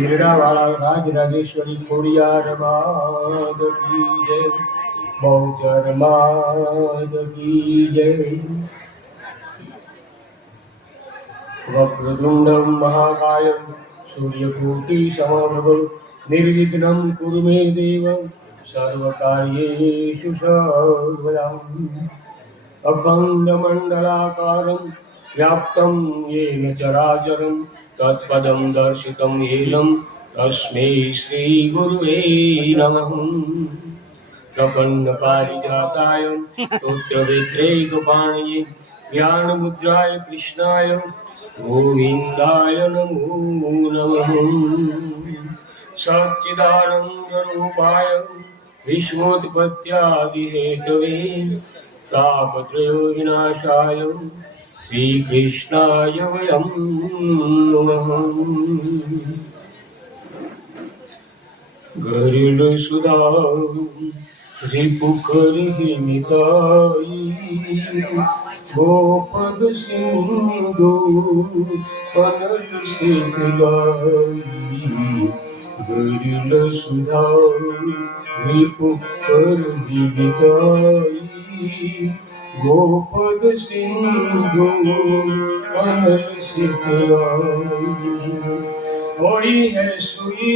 वीरवाड़ा राज राजेश्वरी खोड़ियार माध की जय, बहुचर माध की जय। वक्रतुंडं महाकायं सूर्यकोटि समप्रभ निर्विघ्नं कुरु मे देव सर्वकार्येषु सर्वदा। अखण्डमण्डलाकारं व्याप्तं येन चराचरं तत्पदं दर्शितं येनं तस्मै श्रीगुरुवे नमः। प्रपन्नपारिजाताय स्तोत्रवेत्रैकपाणये ज्ञानमुद्राय कृष्णाय गोविन्दाय नमो नमः। सच्चिदानन्दरूपाय विश्वोत्पत्त्यादिहेतवे तापत्रयोविनाशाय श्रीकृष्णाय वयं नमः। गरुडसुधा रिपुकरहिताय गोपद सिंधु कनल शीतलाई। गरुडसुधा रिपुकरहिताय गोपद सिंधु कनल शीतलाई। होई है सुई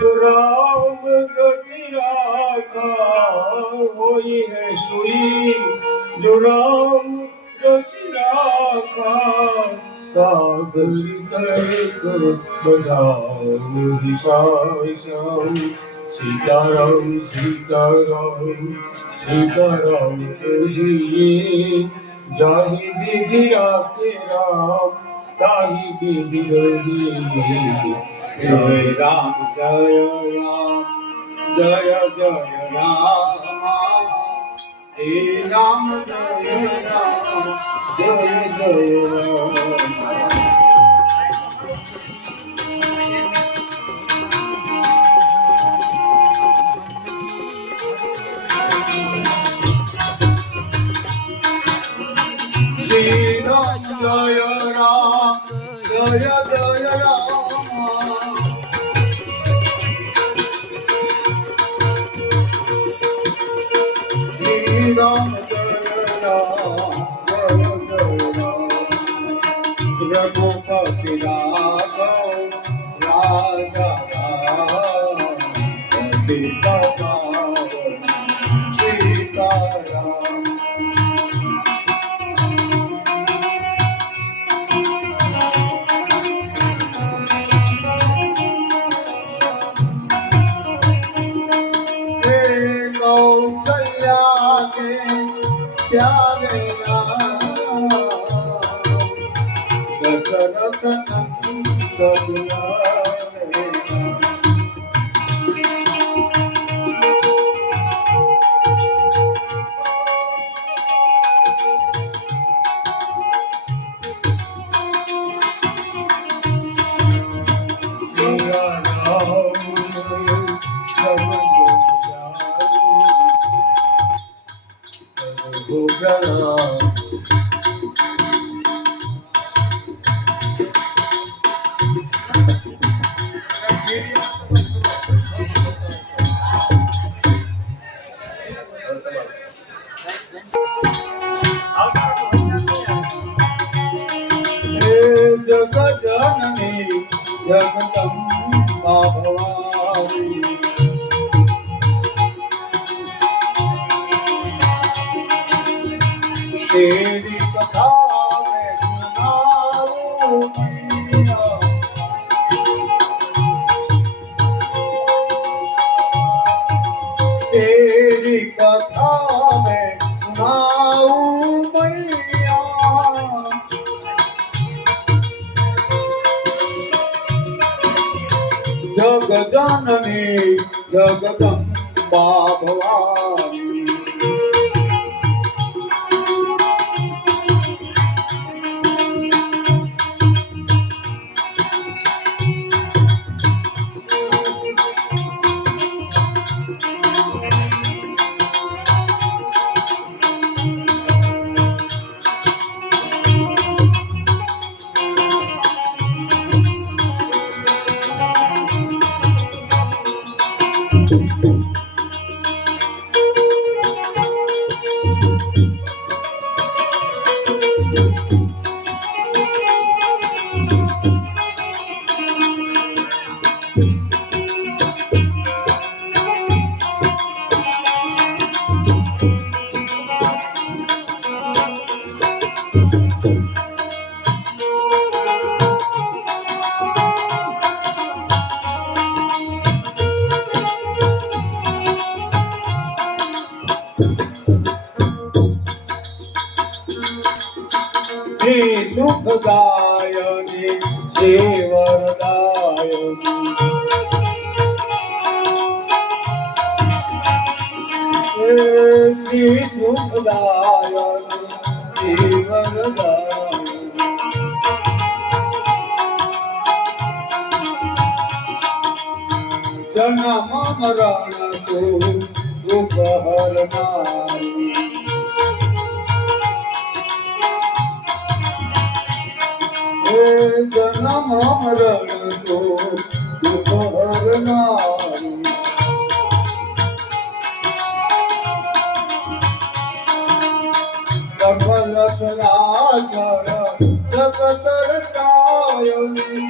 जो राम रचिराका, होई है सुई जो राम रचिराका। सागर तर्क बधाओ हिसाम, सीताराम सीताराम सीताराम कहिए। जाहि विधि राखे राम ताहि विधि रही। जय राम जय राम जय जय राम। श्री राम जय राम जय जय राम। श्री राम जय राम जय जय राम। श्री राम जय राम जय जय राम। रघुपति राघव राजा राम, सीता सीताराम। कौशल्या के प्यारे राम, दशरथ नंदन दुलारे राम। जगत जननी जगदम्बा भवानी, तेरी कथा मैं सुनाऊं मैया। तेरी कथा मैं सुनाऊं मैया। जग जननी जगदम्बा भवानी, શ્રી સુખદાયની શ્રી વરદાયની શ્રી સુખદાયની શ્રી વરદાયની જન્મ મરણ તું દુઃખ હરનારી જન્મ મરણ તો દુઃખ હરનારી સફલ સરાસર જગત રચાયની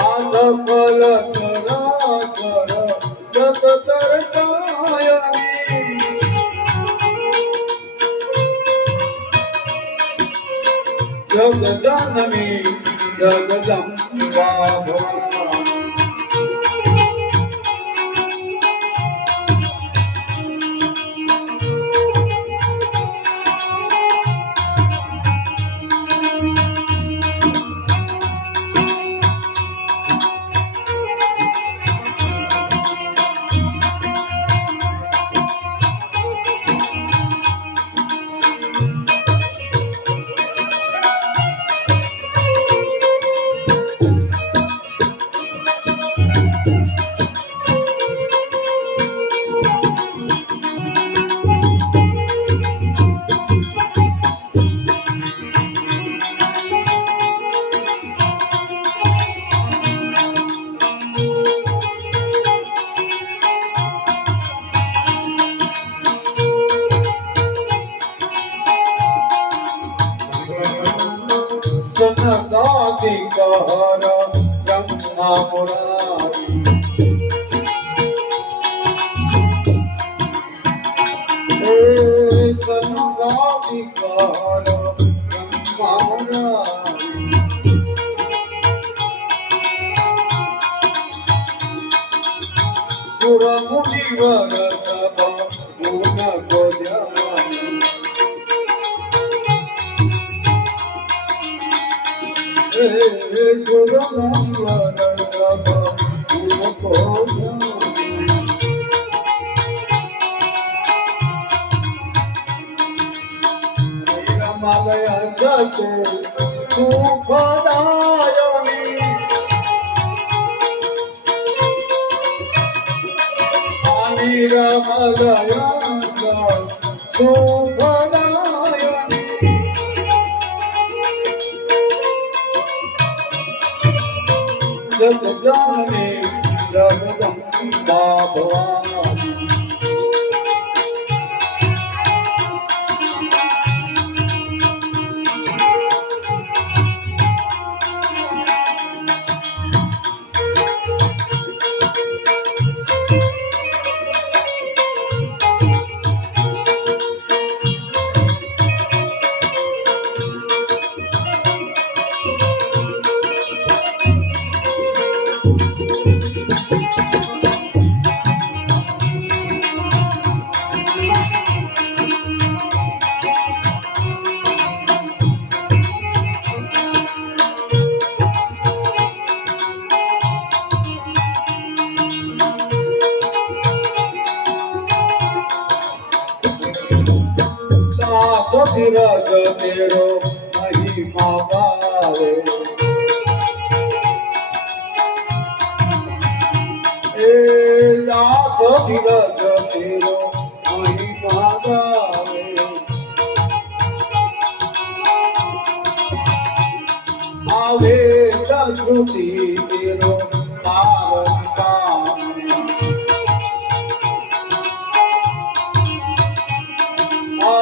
આ સફલ સરાસર જગત રચાયની જગ જનની જગદંબા ભવાની સનકાદિકહર બ્રહ્મા મુરારી સનકાદિકહર બ્રહ્મા મુરારી સુર મુનિવર સભ ગુણ ગોધ્યાની રમાલય સતો સુખદાયની આની રમાલય સુખદાયની જગ જનની જગદંબા ભવાની ધીરજ તેરો મહિમા ગાવે એ દાસ ધીરજ તેરો મહિમા ગાવે આવે દલ श्रुति तेरो पालन काम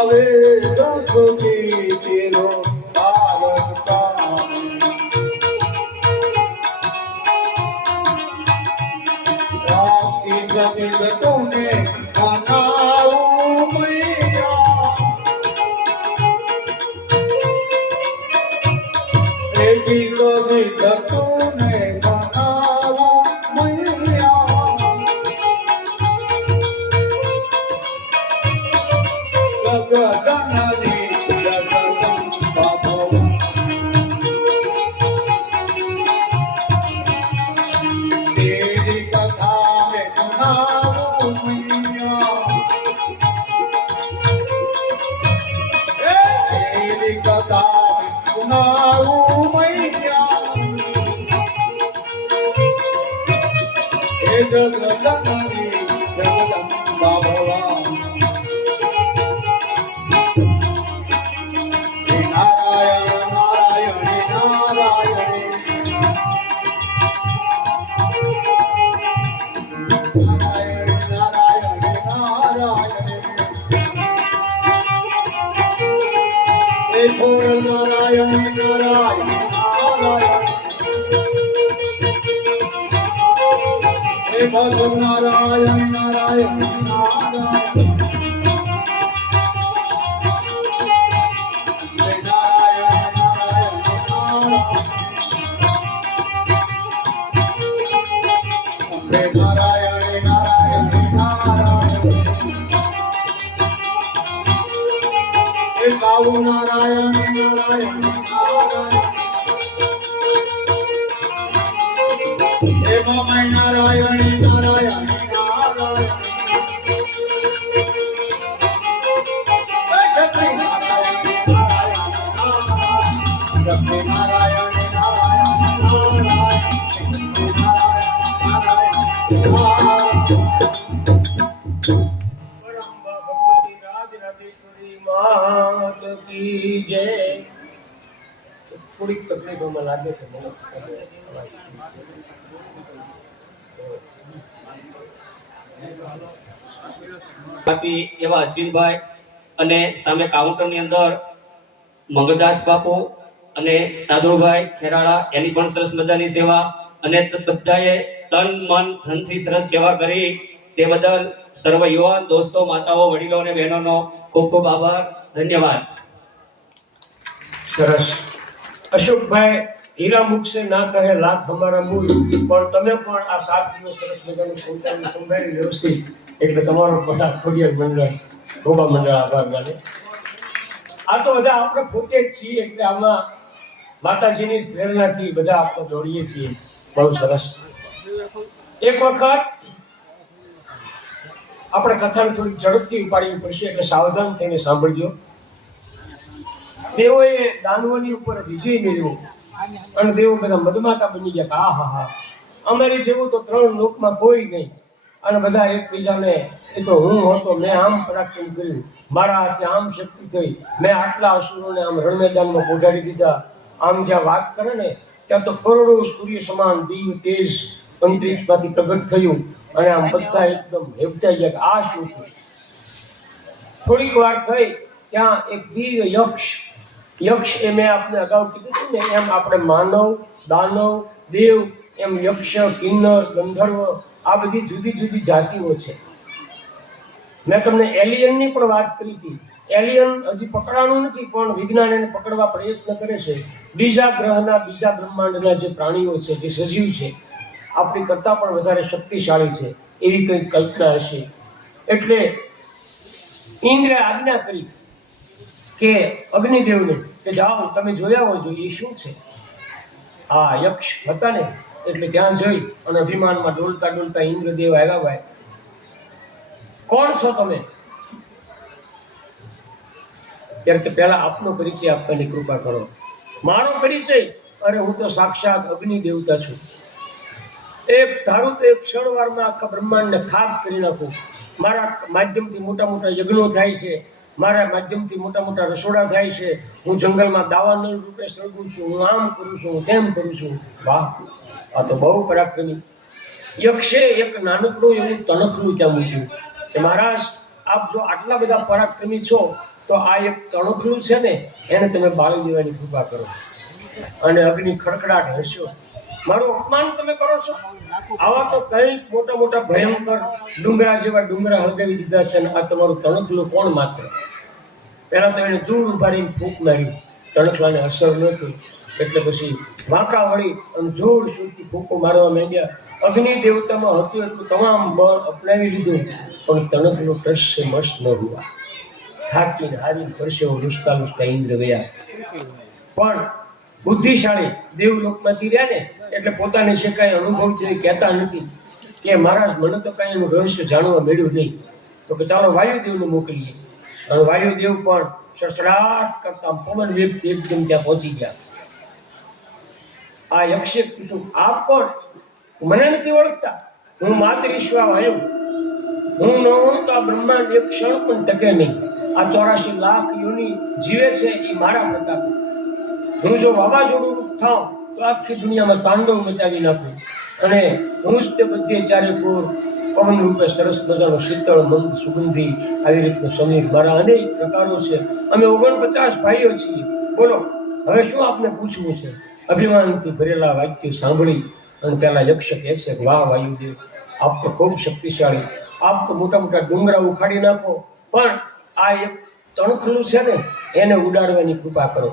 वेद श्रुति तेरो पालन काम राति समित तूने मनाऊ मैया रेडी समित तूने मनाऊ मैया जननी जगदम्बा तेरी कथा में सुनाऊं मैया तेरी कथा में सुनाऊं मैया हे जगदनी जगदम्बा भवानी नारायण नारायण नारायण हे भगव नारायण नारायण नारायण हे नारायण नारायण नारायण हे नारायण नारायण नारायण हे सावु नारायण नारायण नारायण हे मामा नारायण नारायण नारायण हे जपी नारायण नारायण नारायण जपी नारायण नारायण मात की जय। थोड़ी तकलीफों में लागे છે બાકી એવા અશ્વિનભાઈ અને સામે કાઉન્ટરની અંદર મંગળદાસ બાપુ અને સાદુભાઈ ખેરાળા એની પણ સરસ મજાની સેવા અને બધાએ તન મન ધનથી સરસ સેવા કરી તે બદલ સર્વ યુવાન દોસ્તો માતાઓ વડીલો અને બહેનોનો ખૂબ ખૂબ આભાર ધન્યવાદ। સરસ અશોકભાઈ હીરા મુખસે ના કહે લાખ હમારા મૂળ પણ તમે પણ આ 7 દિવસ સરસ મજાનું સંચાલન સંભાળી વ્યવસ્થિત એટલે તમારો પણ ખોડિયાર મંડળ ગોબા મંડળ આભાર માને। આ તો બધા આપણે પોતે જ છીએ એટલે આમાં માતાજીની પ્રેરણાથી બધા આપણે દોડીએ છીએ। બહુ સરસ। એક વખત આપણે કથાને થોડી ઝડપથી ઉપાડવી પડશે એટલે સાવધાન થઈને સાંભળજો। તેઓએ દાનવોની ઉપર વિજય મેળવ્યો અને તેઓ બધા મધમાતા બની ગયા। હા હા હા અમારી જેવું તો 3 લોકમાં કોઈ નહીં અને બધા એકબીજાને એ તો હું હતો મેં આમ પરાક્રમ કર્યું મારા હાથે આમ શક્તિ થઈ મેં આટલા અસુરોને આમ રણ મેદાનમાં પોઢાડી દીધા આમ જ્યાં વાત કરે ને ત્યાં તો કરોડો સૂર્ય સમાન દિવ્ય તેજ અંતરિક્ષમાંથી પ્રગટ થયું અને આમ બધા એકદમ હેબતાઈ ગયા આ શું છે। થોડીક વાર થઈ ત્યાં એક દિવ્ય યક્ષ એ મેં આપને અગાઉ કીધું હતું ને એમ આપણે માનવ દાનવ દેવ એમ યક્ષ કિન્નર ગંધર્વ આ બધી જુદી જુદી જાતિઓ છે। મેં તમને એલિયનની પણ વાત કરી હતી। એલિયન હજી પકડાણું નથી પણ વિજ્ઞાન એને પકડવા પ્રયત્ન કરે છે। બીજા ગ્રહના બીજા બ્રહ્માંડના જે પ્રાણીઓ છે જે સજીવ છે આપણી કરતાં પણ વધારે શક્તિશાળી છે એવી કંઈક કલ્પના હશે। એટલે ઇન્દ્રે આજ્ઞા કરી કે અગ્નિદેવને કે જાઓ તમે જોયા હોય જોઈએ શું છે। આ યક્ષ હતા ને એટલે ત્યાં જઈ અને અભિમાનમાં ડોલતા ડોલતા ઇન્દ્રદેવ આવ્યા। ભાઈ કોણ છો તમે? ત્યારે કે પહેલા આપનો પરિચય આપવાની કૃપા કરો। મારો પરિચય? અરે હું તો સાક્ષાત અગ્નિ દેવતા છું। એક ધારું તો એક ક્ષણવારમાં આખા બ્રહ્માંડને ખાક કરી નાખું। મારા માધ્યમથી મોટા મોટા યજ્ઞો થાય છે મારા માધ્યમથી મોટા મોટા રસોડા થાય છે, હું જંગલમાં દાવાનળ રૂપે સળગું છું, હું આમ કરું છું, હું તેમ કરું છું. વાહ, આ તો બહુ પરાક્રમી. યક્ષે એક નાનકડું એવું તણખલું ત્યાં મૂક્યું કે મહારાજ, આપ જો આટલા બધા પરાક્રમી છો તો આ એક તણખલું છે ને એને તમે બાળી દેવાની કૃપા કરો. અને અગ્નિ ખડખડાટ હસ્યો. મારું અપમાન તમે કરો છો? આવા તો કંઈક મોટા મોટા ભયંકર ડુંગરા જેવા ડુંગરા હળગાવી દીધા છે, અને આ તમારું તણખલું કોણ માત્ર? પહેલા તો એને દૂર ઉભા રહીને ફૂંક મારી, તણખલાને અસર ન થઈ, એટલે પછી વાંકા વળી અને જોર જોરથી ફૂંકો મારવા માંડ્યા. અગ્નિ દેવતામાં હતું એટલું તમામ બળ અપનાવી લીધું, પણ તણખલું ટસ મસ ન હુઆ. થાકીને હારીને પરસેવો લૂછતા લૂછતા ઇન્દ્ર ગયા. પણ બુદ્ધિશાળી દેવલોકમાંથી રહ્યા ને એટલે પોતાને છે કાંઈ અનુભવ છે કહેતા નથી કે મહારાજ મને તો કાંઈ એનું રહસ્ય જાણવા મળ્યું નહીં. તો કે ચાલો વાયુદેવને મોકલીએ. અને વાયુદેવ પણ સસરાટ કરતા પવન વેગથી એકદમ ત્યાં પહોંચી ગયા. આ યક્ષે કીધું, આપ કોણ? મને નથી ઓળખતા? હું માતરીશ્વા વાયુ. હું ન હોઉં તો આ બ્રહ્માંડ એક ક્ષણ પણ ટકે નહીં. આ 84 લાખ યોની જીવે છે એ મારા પ્રતાપે. હું જો વાવાઝોડું રૂપ થાઉં તો આખી દુનિયામાં તાંડવ મચાવી નાખું. અને હું જ તે બધે ચારે કોર પવન રૂપે સરસ મજાનો શીતળ મંદ સુગંધી આવી રીતનો સમીર. મારા અનેક પ્રકારો છે. અમે 49 ભાઈઓ છીએ. બોલો હવે શું આપને પૂછવું છે? અભિમાનથી ભરેલા વાક્ય સાંભળી અને પેલા યક્ષ કહે છે, વાહ વાયુદેવ, આપ તો ખૂબ શક્તિશાળી. આપ તો મોટા મોટા ડુંગરા ઉખાડી નાખો, પણ આ એક તણખલું છે ને એને ઉડાડવાની કૃપા કરો.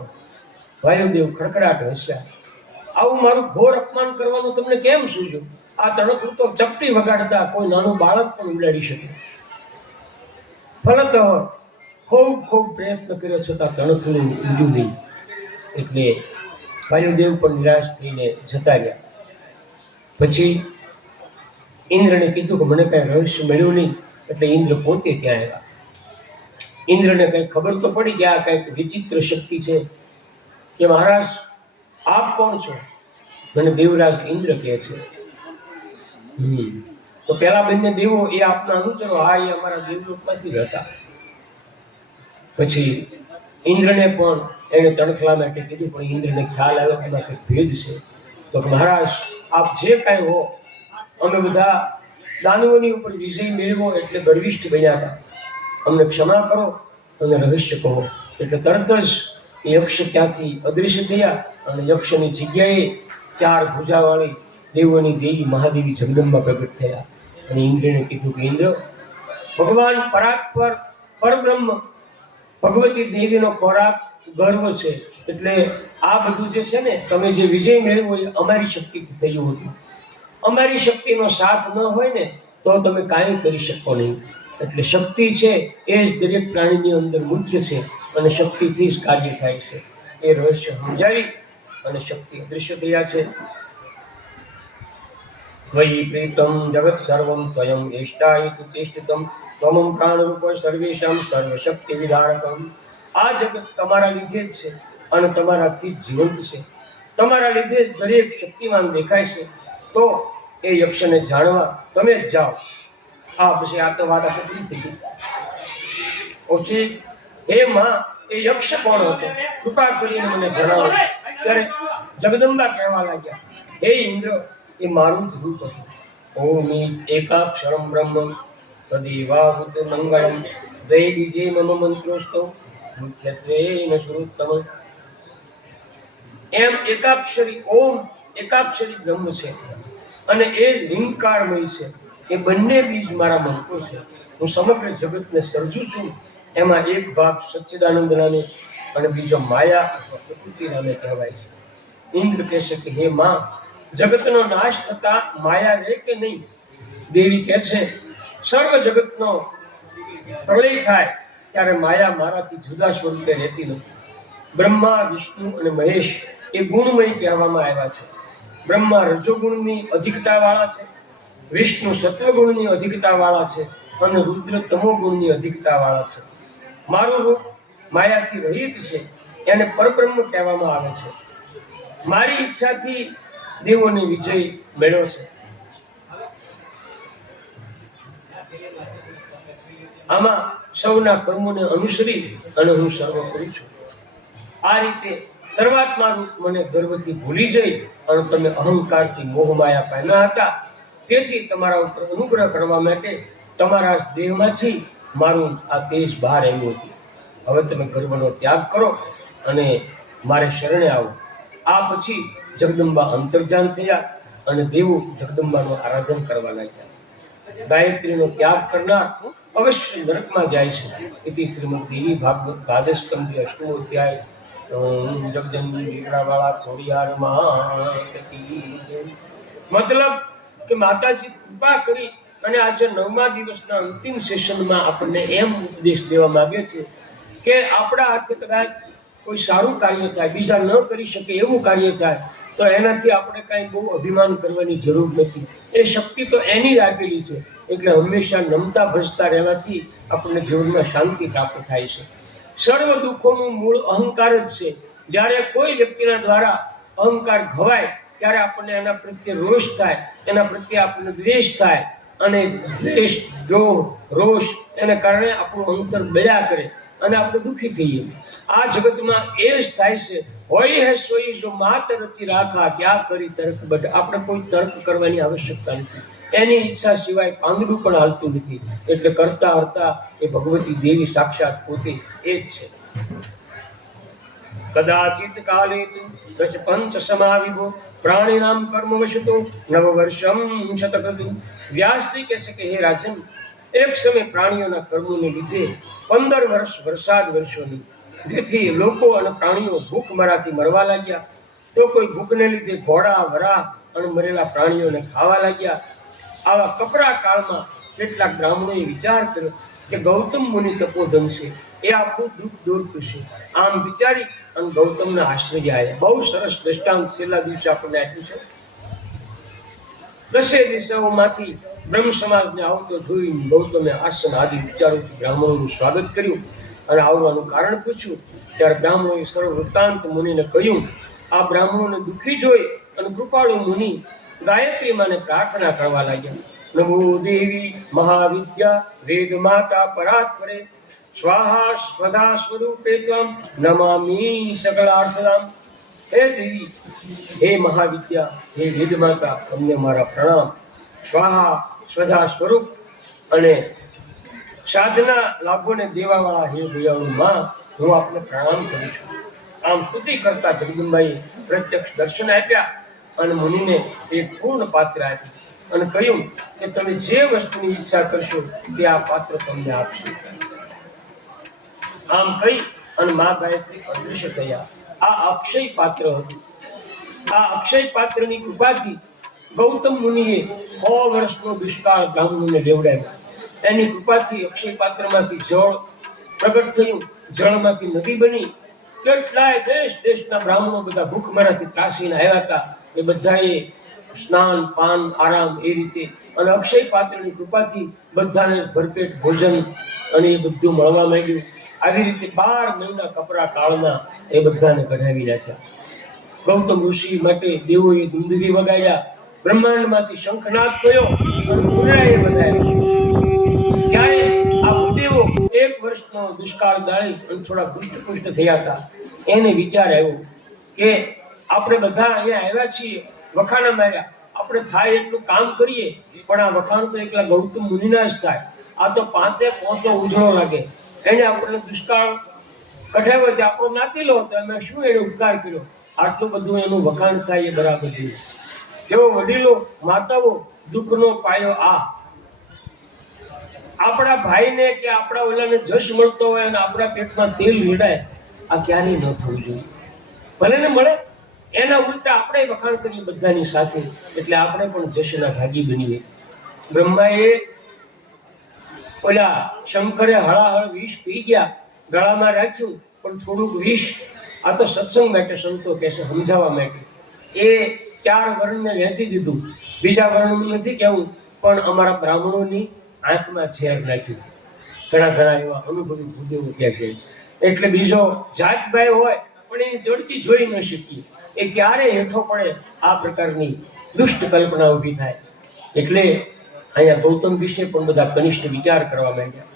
વાયુદેવ ખડખડાટ હસ્યા. આવું મારું ઘોર અપમાન કરવાનું તમને કેમ સૂઝ્યું? આ તણખલું તો ચપટી વગાડતા કોઈ નાનું બાળક પણ ઉડાડી શકે. ફલત ખૂબ ખૂબ પ્રયત્ન કર્યો છતાં તણખલું ઉડ્યું નહીં. એટલે વાયુદેવ પણ નિરાશ થઈને જતા રહ્યા. પછી ઇન્દ્રને કીધું કે મને કાંઈ રહસ્ય મળ્યું નહીં. એટલે ઇન્દ્ર પોતે ત્યાં આવ્યા. ઇન્દ્રને કંઈક ખબર તો પડી કે આ કંઈક વિચિત્ર શક્તિ છે. કે મહારાજ આપ કોણ છો? મને દેવરાજ ઇન્દ્ર કહે છે. તો પેલા બંને દેવો એ આપના અનુચરો, હા એ અમારા દેવલોકમાંથી જ હતા. પછી ઇન્દ્રને પણ એને તણખલા માટે કીધું, પણ ઇન્દ્રને ખ્યાલ આવ્યો કે એમાં કંઈક ભેદ છે. તો મહારાજ આપ જે કાંઈ હો, અમે બધા દાનવોની ઉપર વિજય મેળવો એટલે ગર્વિષ્ઠ બન્યા હતા. અમને ક્ષમા કરો અને રહસ્ય કહો. એટલે તરત જ યક્ષ ત્યાંથી અદૃશ્ય થયા અને યક્ષની જગ્યાએ 4 ભુજાવાળી દેવોની દેવી મહાદેવી જગદંબા પ્રગટ થયા. અને ઇન્દ્રને કીધું કે ઇન્દ્ર, ભગવાન પરાત્પર પરબ્રહ્મ ભગવતી દેવીનો ખોરાક ગર્વ છે. એટલે આ બધું જે છે ને તમે જે વિજય મેળવ્યો એ અમારી શક્તિથી થયું હતું. અમારી શક્તિનો સાથ ન હોય ને તો તમે કાંઈ કરી શકો નહીં. એટલે શક્તિ છે એ જ દરેક પ્રાણીની અંદર મુખ્ય છે અને શક્તિથી જ કાર્ય થાય છે. એ રહસ્ય સમજાવી અને શક્તિ અદૃશ્ય થયા છે. ત્વયિ પ્રીતમ જગત સર્વમ ત્વયં એષ્ટાયિ ચેષ્ટિતમ ત્વમં પ્રાણરૂપ સર્વેષાં સર્વશક્તિ વિધારકમ. આ જગત તમારા લીધે જ છે અને તમારાથી જ જીવંત છે. તમારા લીધે જ દરેક શક્તિમાન દેખાય છે. તો એ યક્ષને જાણવા તમે જ જાઓ. આ પછી આ તો વાત આપણે પૂરી થઈ ગઈ. પછી હે માં, એ યક્ષ કોણ હતો? કૃપા કરીને મને જણાવો. ત્યારે જગદંબા કહેવા લાગ્યા, હે ઇન્દ્ર, એ મારું જ રૂપ હતું. ઓમ એકાક્ષરમ બ્રહ્મ તદેવાહુત મંગળમ દૈવી જે મમ મંત્રોસ્તો મુખ્યત્વે ન શ્રુતમ. એમ એકાક્ષરી ઓમ એકાક્ષરી બ્રહ્મ છે અને એ લિંગકાળમય છે. એ બંને બીજ મારા મંત્રો છે. હું સમગ્ર જગતને સર્જું છું. એમાં એક ભાગ સચ્ચિદાનંદ નામે અને બીજો માયા અથવા પ્રકૃતિ નામે કહેવાય છે. ઇન્દ્ર કહેશે કે હે માં, જગતનો નાશ થતા માયા રહે કે નહીં? દેવી કહે છે, સર્વ જગતનો પ્રલય થાય ત્યારે માયા મારાથી જુદા સ્વરૂપે રહેતી નથી. બ્રહ્મા, વિષ્ણુ અને મહેશ એ ગુણમય કહેવામાં આવ્યા છે. બ્રહ્મા રજોગુણની અધિકતા વાળા છે, વિષ્ણુ સત્વગુણની અધિકતા વાળા છે અને રુદ્ર તમોગુણની અધિકતા વાળા છે. મારું રૂપ માયાથી રહિત છે, એને પરબ્રહ્મ કહેવામાં આવે છે. મારી ઈચ્છાથી દેવોને વિજય મળ્યો છે. આમાં સૌના કર્મોને અનુસરી અને હું સર્વ કરું છું. આ રીતે સર્વાત્મા રૂપ મને ગર્વથી ભૂલી જઈ અને તમે અહંકારથી મોહમાયા પામ્યા હતા. તેથી તમારા ઉપર અનુગ્રહ કરવા માટે તમારા દેહમાંથી મારું આ તેજ બહાર આવ્યું હતું. હવે તમે ગર્વનો ત્યાગ કરો અને મારે શરણે આવો. આ પછી જગદંબા અંતર્ધાન થયા અને દેવો જગદંબાનું આરાધન કરવા લાગ્યા. ગાયત્રીનો ત્યાગ કરનાર અવશ્ય નરકમાં જાય છે. એથી શ્રીમદ દેવી ભાગવત દ્વાદશ સ્કંધે અષ્ટમો અધ્યાય જગદંબીવાળા ખોડિયારમાં. મતલબ કે માતાજી કૃપા કરી અને આજે 9મા દિવસના અંતિમ સેશનમાં આપણને એમ ઉપદેશ દેવા માંગે છે કે આપણા હાથે કદાચ કોઈ સારું કાર્ય થાય, બીજા ન કરી શકે એવું કાર્ય થાય, તો એનાથી આપણે કાંઈ બહુ અભિમાન કરવાની જરૂર નથી. એ શક્તિ તો એની જ આપેલી છે. એટલે હંમેશા નમતા ભજતા રહેવાથી આપણને જીવનમાં શાંતિ પ્રાપ્ત થાય છે. સર્વ દુઃખોનું મૂળ અહંકાર જ છે. જ્યારે કોઈ વ્યક્તિના દ્વારા અહંકાર ઘવાય ત્યારે આપણને એના પ્રત્યે રોષ થાય, એના પ્રત્યે આપણને દ્વેષ થાય અને દ્વેષ, દ્રોહ, રોષ એને કારણે આપણું અંતર બળ્યા કરે અને આપણે દુઃખી થઈએ. આ જગતમાં એ જ થાય છે. હોય હે સોઈ જો માત રચી રાખા ક્યાં કરી તર્ક બટ. આપણે કોઈ તર્ક કરવાની આવશ્યકતા નથી. એની ઈચ્છા સિવાય પાંદડું પણ હાલતું નથી. એટલે કરતા હરતા એ ભગવતી દેવી સાક્ષાત પોતે એ જ છે. કદાચિત કાલે દશ પંચ સમાવિભો પ્રાણીનામ કર્મ વશતો નવ વર્ષમ શતકૃતિ. વ્યાસજી કહે છે કે હે રાજન, એક સમય પ્રાણીઓના કર્મોને લીધે 15 વર્ષ વરસાદ વર્ષોની, જેથી લોકો અને પ્રાણીઓ ભૂખ મરાથી મરવા લાગ્યા. તો કોઈ ભૂખને લીધે ઘોડા, વરાહ અને મરેલા પ્રાણીઓને ખાવા લાગ્યા. આવા કપરા કાળમાં કેટલાક બ્રાહ્મણોએ વિચાર કર્યો કે ગૌતમ મુનિ તપોધન છે, એ આપણું દુઃખ દૂર કરશે. આમ વિચારી અને ગૌતમના આશ્રય આવ્યા. બહુ સરસ દ્રષ્ટાંત છેલ્લા દિવસે આપણને આપ્યું છે. દસે દિશાઓમાંથી બ્રહ્મ સમાજને આવતો જોઈને ગૌતમે આસન આદિ વિચારોથી બ્રાહ્મણોનું સ્વાગત કર્યું અને આવવાનું કારણ પૂછ્યું. ત્યારે બ્રાહ્મણોએ સર્વ વૃત્તાંત મુનિને કહ્યું. આ બ્રાહ્મણોને દુઃખી જોઈ અને કૃપાળુ મુનિ ગાયત્રી માને પ્રાર્થના કરવા લાગ્યા. નમો દેવી મહાવિદ્યા વેદ માતા પરાત્પરે સ્વાહા સ્વધા સ્વરૂપે ત્વમ નમામિ સકલાર્થદામ. હે દેવી, હે મહાવિદ્યા, હે વેદ માતા, તમને મારા પ્રણામ. સ્વાહા સ્વધા સ્વરૂપ અને સાધના લાભોને દેવાવાળા હે દયાળુ માં, હું આપને પ્રણામ કરું છું. આમ સ્તુતિ કરતા જગદંબાએ પ્રત્યક્ષ દર્શન આપ્યા અને મુનિને એક પૂર્ણ પાત્ર આપ્યું અને કહ્યું કે તમે જે વસ્તુની ઈચ્છા કરશો તે આ પાત્ર તમને આપશે. આમ કહી અને મા ગાયત્રી અદૃશ્ય થયા. આ અક્ષય પાત્ર હતું. આ અક્ષય પાત્રની કૃપાથી ગૌતમ મુનિએ 100 વર્ષનો દુષ્કાળ બ્રાહ્મણોને લેવડાવ્યો. એની કૃપાથી અક્ષય પાત્રમાંથી જળ પ્રગટ થયું, જળમાંથી નદી બની. કેટલાય દેશ દેશના બ્રાહ્મણો બધા ભૂખમરાથી ત્રાસીને આવ્યા હતા. એ બધાએ સ્નાન, પાન, આરામ એ રીતે અને અક્ષય પાત્રની કૃપાથી બધાને ભરપેટ ભોજન અને એ બધું મળવા માંડ્યું. આવી રીતે 12 મહિના કપરા કાળમાં એ બધાને કઢાવી નાખ્યા. ગૌતમ ઋષિ માટે દેવોએ દુંદરી વગાડ્યા, બ્રહ્માંડમાંથી શંખનાદ થયો, ઉંદરાએ બધાવ્યો. જ્યારે આ ભૂદેવો 1 વર્ષનો દુષ્કાળ દાળી અને થોડા પુષ્ટ થયા હતા, એને વિચાર આવ્યો કે આપણે બધા અહીંયા આવ્યા છીએ, વખાણા માર્યા, આપણે થાય એટલું કામ કરીએ, પણ આ વખાણ તો એકલા ગૌતમ મુનિના જ થાય. આ તો 5 પોંચો ઉજળો લાગે. એને આપણને દુષ્કાળ કઢાવ્યો છે, આપણો નાતીલો હતો, એમાં શું એને ઉપકાર કર્યો? આટલું બધું એનું વખાણ થાય એ બરાબર છે. જેવો વડીલો માતાઓ દુઃખનો પાયો આ. આપણા ભાઈને કે આપણા ઓલાને જશ મળતો હોય અને આપણા પેટમાં તેલ રેડાય, આ ક્યારેય ન થવું જોઈએ. ભલે ને મળે, એના ઉલટા આપણે વખાણ કરીએ બધાની સાથે, એટલે આપણે પણ જશના ભાગી બનીએ. બ્રહ્માએ ઓલા શંકરે હળાહળ વિષ પી ગયા, ગળામાં રાખ્યું, પણ થોડુંક વિષ આ તો સત્સંગ માટે સંતો કહે છે, સમજાવવા માટે. એ 4 વર્ણને વહેંચી દીધું. બીજા વર્ણનું નથી કહેવું, પણ અમારા બ્રાહ્મણોની આંખમાં ઝેર નાખ્યું. ઘણા એવા અનુભવી ભૂદેવો ત્યાં છે. એટલે બીજો જાતભાઈ હોય પણ એની ચડતી જોઈ ન શકીએ, એ ક્યારે હેઠો પડે આ પ્રકારની દુષ્ટ કલ્પના ઊભી થાય. એટલે અહીંયા ગૌતમ વિશે પણ બધા કનિષ્ઠ વિચાર કરવા માંડ્યા.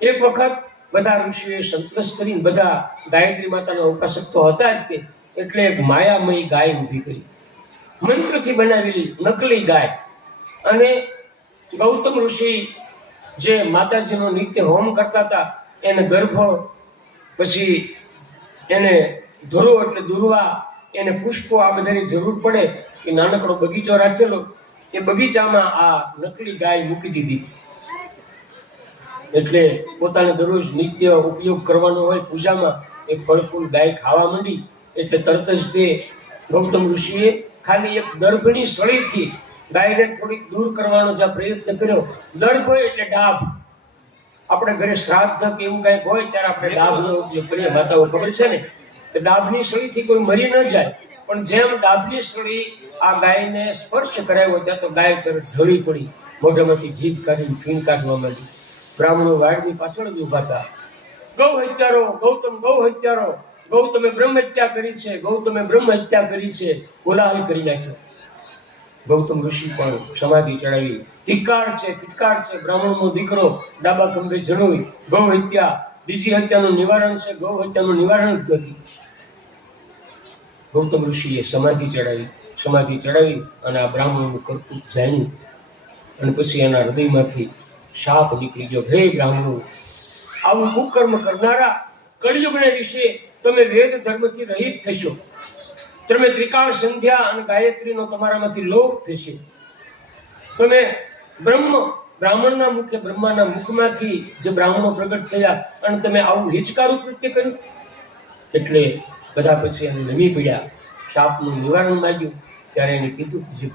એક વખત બધા ઋષિઓએ સંતોષ કરીને બધા ગાયત્રી માતાના ઉપાસક તો હતા જ તે, એટલે એક માયામયી ગાય ઊભી કરી, મંત્રથી બનાવેલી નકલી ગાય. અને ગૌતમ ઋષિ જે માતાજીનો નિત્ય હોમ કરતા હતા એને ગર્ભ, પછી એને ધરો એટલે દુર્વા, એને પુષ્પો, આ બધાની જરૂર પડે કે નાનકડો બગીચો રાખેલો, એ બગીચામાં આ નકલી ગાય મૂકી દીધી. એટલે પોતાને દરરોજ નિત્ય ઉપયોગ કરવાનો હોય પૂજામાં, એ ફળ ફૂલ ગાય ખાવા માંડી. એટલે તરત જ તે ગૌતમ ઋષિએ ખાલી એક દર્ભની સળીથી ગાયને થોડીક દૂર કરવાનો જે પ્રયત્ન કર્યો. દર્ભ એટલે ડાભ. આપણે ઘરે શ્રાદ્ધ કે એવું કંઈક હોય ત્યારે આપણે ડાભનો ઉપયોગ કરીએ, માતાઓ ખબર છે ને. તો ડાભની સળીથી કોઈ મરી ન જાય, પણ જેમ ડાભની સળી આ ગાયને સ્પર્શ કરાવ્યો ત્યાં તો ગાય તરત ઢળી પડી, મોઢામાંથી જીભ કાઢીને ફીણ કાઢવા માંડી. બ્રાહ્મણો વાડની પાછળ જ ઉભા હતા. ગૌ હત્યારો, ગૌતમ ગૌ હત્યારો, ગૌતમે બ્રહ્મ હત્યા કરી છે, ગૌતમે બ્રહ્મ હત્યા કરી છે, કોલાહલ કરી નાખ્યો. ગૌતમ ઋષિ પણ સમાધિ ચડાવી, ધિક્કાર છે, ધિક્કાર છે, બ્રાહ્મણનો દીકરો ડાબા ખંભે જણોઈ, ગૌ હત્યા, બીજી હત્યાનું નિવારણ છે, ગૌ હત્યાનું નિવારણ જ નથી. ગૌતમ ઋષિએ સમાધિ ચડાવી અને આ બ્રાહ્મણનું કરતૂત જાણ્યું. અને પછી એના હૃદયમાંથી શાપ નીકળી ગયો. હે બ્રાહ્મણો, આવું કુકર્મ કરનારા, કળિયુગને વિશે તમે વેદ ધર્મથી રહિત થશો. તમે ત્રિકાળ સંધ્યા અને ગાયત્રીનો તમારામાંથી લોપ થશે. તમે બ્રાહ્મણના મુખે, બ્રહ્માના મુખમાંથી જે બ્રાહ્મણો પ્રગટ થયા અને તમે આવું હિચકારું કૃત્ય કર્યું. એટલે બધા પછી એને નમી પડ્યા, શાપનું નિવારણ માંગ્યું. ત્યારે એને કીધું કે જે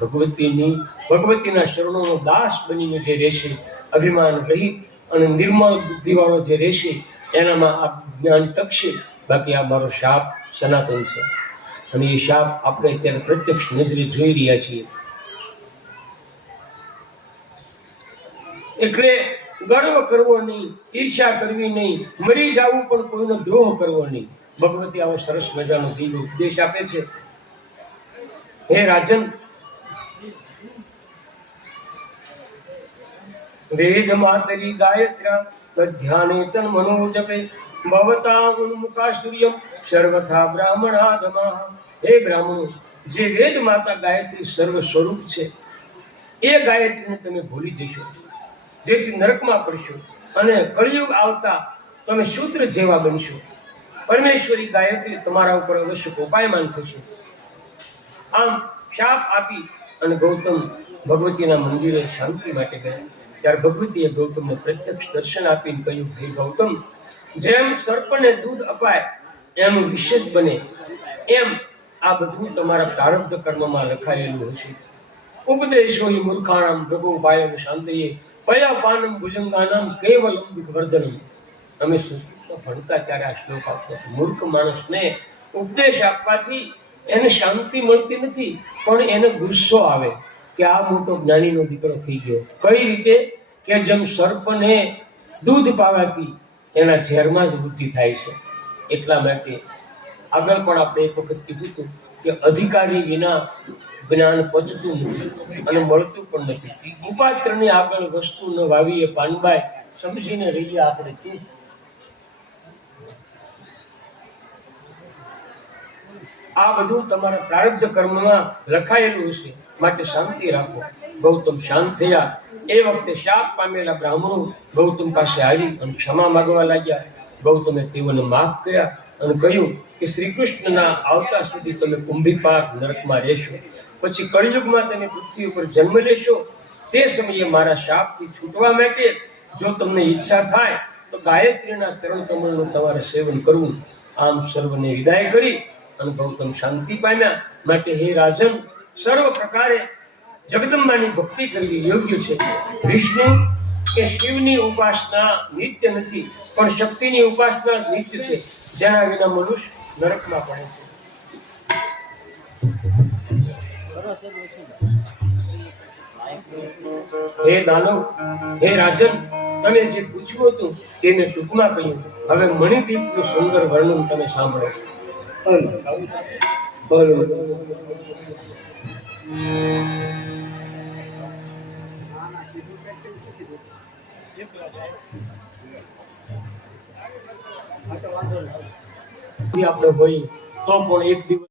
ભગવતીના શરણોનો દાસ બનીને જે રહેશે, અભિમાન રહિત અને નિર્મળ બુદ્ધિવાળો જે રહેશે, એનામાં આ જ્ઞાન ટકશે. બાકી આ મારો શાપ સનાતન છે, અને એ શાપ આપણે અત્યારે પ્રત્યક્ષ નજરે જોઈ રહ્યા છીએ. એટલે ગર્વ કરવો નહીં, ઈર્ષ્યા કરવી નહીં, મરી જવું પણ કોઈનો દ્રોહ કરવો નહીં. ભગવતી આવો સરસ મજાનો દિવ્ય ઉપદેશ આપે છે. હે રાજન, વેદ માતરી ગાયત્રા તદ્ધ્યાને તન મનો જપે ભવતા ઉન્મુખા સૂર્યમ સર્વથા બ્રાહ્મણાધમા. હે બ્રાહ્મણો, જે વેદ માતા ગાયત્રી સર્વ સ્વરૂપ છે, એ ગાયત્રીને તમે ભૂલી જશો, જેથી નરકમાં પડશો અને કળિયુગ આવતા તમે શૂદ્ર જેવા બનશો. પરમેશ્વરી ગાયત્રી તમારા ઉપર અવશ્ય કોપાયમાન થશે. આમ શાપ આપી અને ગૌતમ ભગવતીના મંદિરે શાંતિ માટે ગયા. ત્યારે ભગવતીએ ગૌતમને પ્રત્યક્ષ દર્શન આપીને કહ્યું, હે ગૌતમ, જેમ સર્પને દૂધ અપાય એમ વિશેષ બને, એમ આ બધું તમારા પ્રારબ્ધ કર્મમાં લખાયેલું હશે. ઉપદેશો હિ મૂર્ખાણામ ભૃગુપાયમ શાંતયે પયાપાનમ ભુજંગાનામ કેવલમ વર્ધનમ. અમે સંસ્કૃતમાં ભણતા ત્યારે આ શ્લોક આપતો હતો. મૂર્ખ માણસને ઉપદેશ આપવાથી એને શાંતિ મળતી નથી, પણ એને ગુસ્સો આવે કે આ મોટો જ્ઞાનીનો દીકરો થઈ ગયો. કઈ રીતે? કે જેમ સર્પને દૂધ પાવાથી એના ઝેરમાં જ વૃદ્ધિ થાય છે. એટલા માટે આગળ પણ આપણે એક વખત કીધું હતું કે અધિકારી વિના જ્ઞાન પચતું નથી અને મળતું પણ નથી. ઉપાત્રની આગળ વસ્તુ ન વાવીએ પાનબાઈ, સમજીને રહીએ આપણે ચૂપ. આ બધું તમારા પ્રારબ્ધ કર્મમાં લખાયેલું હશે, માટે શાંતિ રાખો. ગૌતમ શાંત થયા. એ વખતે શાપ પામેલા બ્રાહ્મણો ગૌતમ પાસે આવી અને ક્ષમા માંગવા લાગ્યા. ગૌતમે તેઓને માફ કર્યા અને કહ્યું કે શ્રી કૃષ્ણના આવતા સુધી તમે કુંભીપાક નરકમાં રહેશો, પછી કળિયુગમાં તમે પૃથ્વી ઉપર જન્મ લેશો. તે સમયે મારા શાપથી છૂટવા માટે જો તમને ઈચ્છા થાય તો ગાયત્રીના ચરણ કમળનું તમારે સેવન કરવું. આમ સર્વને વિદાય કરી અને ગૌતમ શાંતિ પામ્યા. માટે હે રાજન, સર્વ પ્રકારે જગદંબાની ભક્તિ કરવી યોગ્ય છે. વિષ્ણુ કે શિવની ઉપાસના નિત્ય નથી, પણ શક્તિની ઉપાસના નિત્ય છે, જેના વિના મનુષ્ય નરકમાં પડે છે. હે દાનવ, હે રાજન, તમે જે પૂછ્યું હતું તેને ટૂંકમાં કહ્યું. હવે મણિદીપનું સુંદર વર્ણન તમે સાંભળો. આપણે હોય તો પણ એક દિવસ